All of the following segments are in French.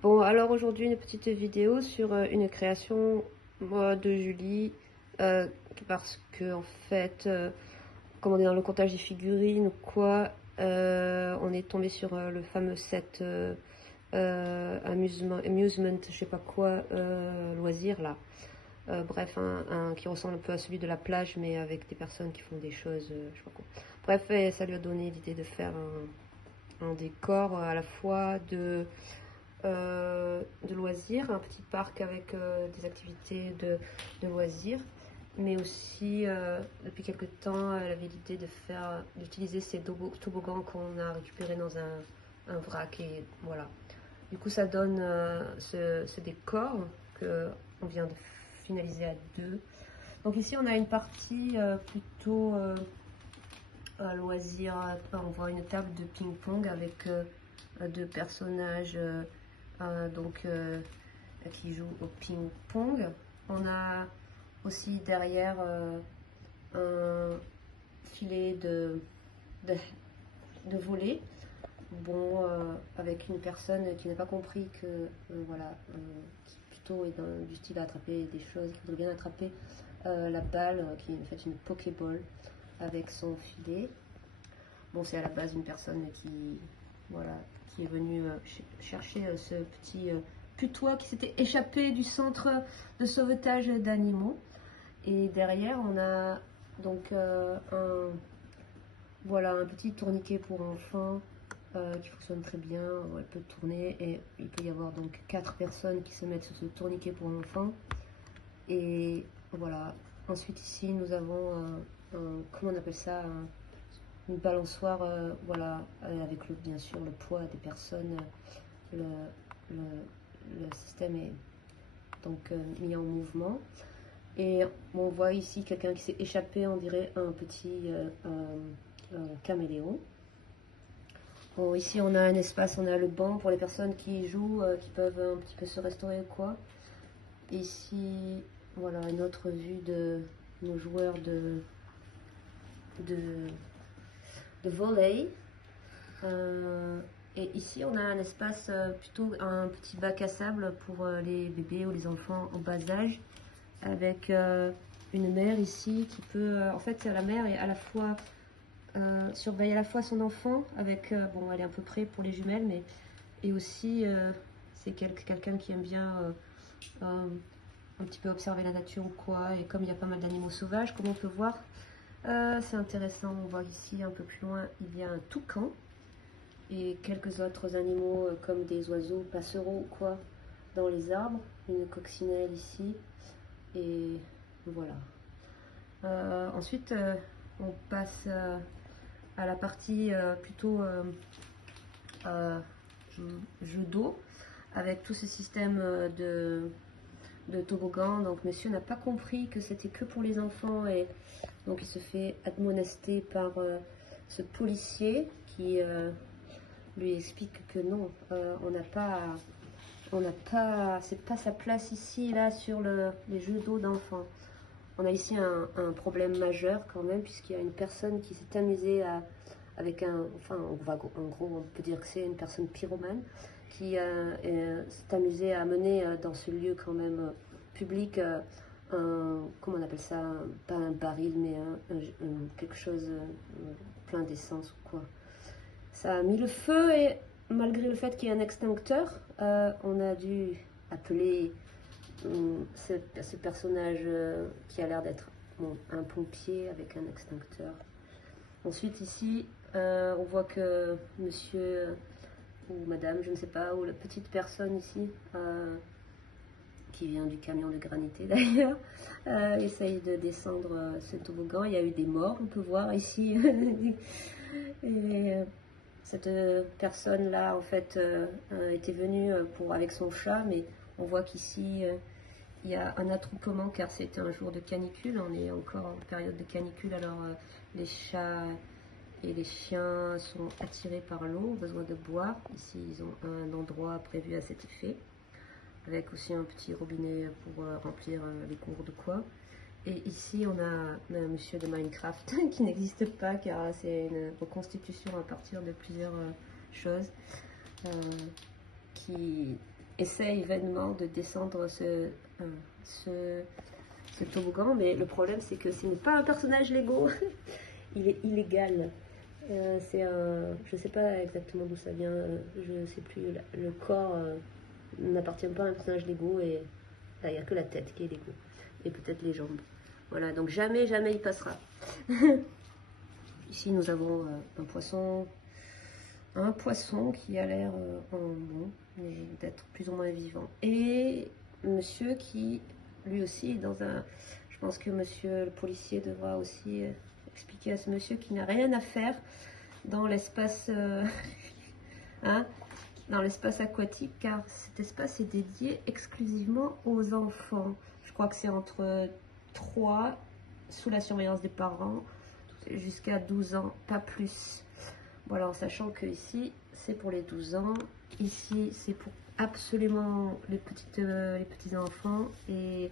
Bon, alors aujourd'hui, une petite vidéo sur une création de Julie, parce que en fait, comme on est dans le comptage des figurines ou quoi, on est tombé sur le fameux set amusement, je sais pas quoi, loisir là. Bref, un qui ressemble un peu à celui de la plage, mais avec des personnes qui font des choses, je sais pas quoi. Bref, et ça lui a donné l'idée de faire un décor à la fois de loisirs, un petit parc avec des activités de loisirs, mais aussi depuis quelque temps elle avait l'idée d'utiliser ces toboggans qu'on a récupérés dans un vrac, et voilà. Du coup ça donne ce décor que on vient de finaliser à deux. Donc ici on a une partie plutôt loisir, on voit une table de ping-pong avec deux personnages qui jouent au ping-pong. On a aussi derrière un filet de volley. Bon, avec une personne qui n'a pas compris que, voilà, qui plutôt est du style à attraper des choses, qui voudrait bien attraper la balle, qui est en fait une Pokéball avec son filet. Bon, c'est à la base une personne voilà, qui est venue chercher ce petit putois qui s'était échappé du centre de sauvetage d'animaux. Et derrière, on a donc voilà, un petit tourniquet pour enfants qui fonctionne très bien. Elle peut tourner et il peut y avoir donc 4 personnes qui se mettent sur ce tourniquet pour enfants. Et voilà. Ensuite ici, nous avons comment on appelle ça, une balançoire, voilà, avec bien sûr le poids des personnes. Le système est donc mis en mouvement. Et on voit ici quelqu'un qui s'est échappé, on dirait un petit caméléon. Bon, ici on a un espace, on a le banc pour les personnes qui jouent, qui peuvent un petit peu se restaurer ou quoi. Ici, voilà, une autre vue de nos joueurs de volley. Et ici on a un espace, plutôt un petit bac à sable pour les bébés ou les enfants en bas âge, avec une mère ici qui peut, en fait la mère est à la fois surveille à la fois son enfant avec, bon, elle est à peu près pour les jumelles, mais et aussi c'est quelqu'un qui aime bien un petit peu observer la nature ou quoi. Et comme il y a pas mal d'animaux sauvages, comme on peut voir, c'est intéressant. On voit ici un peu plus loin, il y a un toucan et quelques autres animaux comme des oiseaux, passereaux ou quoi, dans les arbres. Une coccinelle ici, et voilà. Ensuite, on passe à la partie plutôt jeu d'eau, avec tout ce système de toboggan. Donc monsieur n'a pas compris que c'était que pour les enfants, et donc il se fait admonester par ce policier qui lui explique que non, c'est pas sa place ici, là, sur les jeux d'eau d'enfants. On a ici un problème majeur quand même, puisqu'il y a une personne qui s'est amusée avec enfin, en gros, on peut dire que c'est une personne pyromane qui s'est amusée à mener dans ce lieu quand même public, comment on appelle ça, pas un baril, mais quelque chose plein d'essence ou quoi. Ça a mis le feu, et malgré le fait qu'il y ait un extincteur, on a dû appeler ce personnage qui a l'air d'être, bon, un pompier avec un extincteur. Ensuite ici, on voit que monsieur ou madame, je ne sais pas, ou la petite personne ici, qui vient du camion de granité d'ailleurs, essaye de descendre ce toboggan. Il y a eu des morts, on peut voir ici. Et cette personne-là, en fait, était venue avec son chat, mais on voit qu'ici, il y a un attroupement car c'était un jour de canicule. On est encore en période de canicule, alors les chats et les chiens sont attirés par l'eau, ont besoin de boire. Ici, ils ont un endroit prévu à cet effet, avec aussi un petit robinet pour remplir les cours de quoi. Et ici, on a un monsieur de Minecraft qui n'existe pas, car c'est une reconstitution à partir de plusieurs choses qui essaye vainement de descendre ce toboggan, mais le problème c'est que ce n'est pas un personnage Lego, il est illégal. Je sais pas exactement d'où ça vient, je sais plus, le corps n'appartient pas à un personnage Lego et là il n'y a que la tête qui est Lego et peut-être les jambes. Voilà, donc jamais il passera. Ici nous avons un poisson qui a l'air bon, mais d'être plus ou moins vivant. Et monsieur qui lui aussi dans un... Je pense que monsieur le policier devra aussi expliquer à ce monsieur qui n'a rien à faire dans l'espace hein, dans l'espace aquatique, car cet espace est dédié exclusivement aux enfants. Je crois que c'est entre 3, sous la surveillance des parents, jusqu'à 12 ans, pas plus. Voilà, en sachant que ici, c'est pour les 12 ans. Ici, c'est pour absolument les petits enfants. Et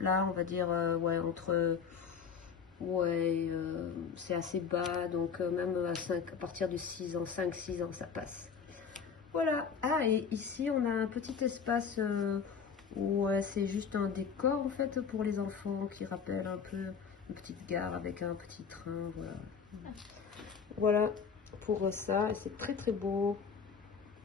là, on va dire, ouais, entre... Ouais, c'est assez bas, donc même à partir de 6 ans, 5-6 ans, ça passe. Voilà. Ah, et ici, on a un petit espace où c'est juste un décor, en fait, pour les enfants, qui rappelle un peu une petite gare avec un petit train, voilà. Voilà pour ça, c'est très très beau.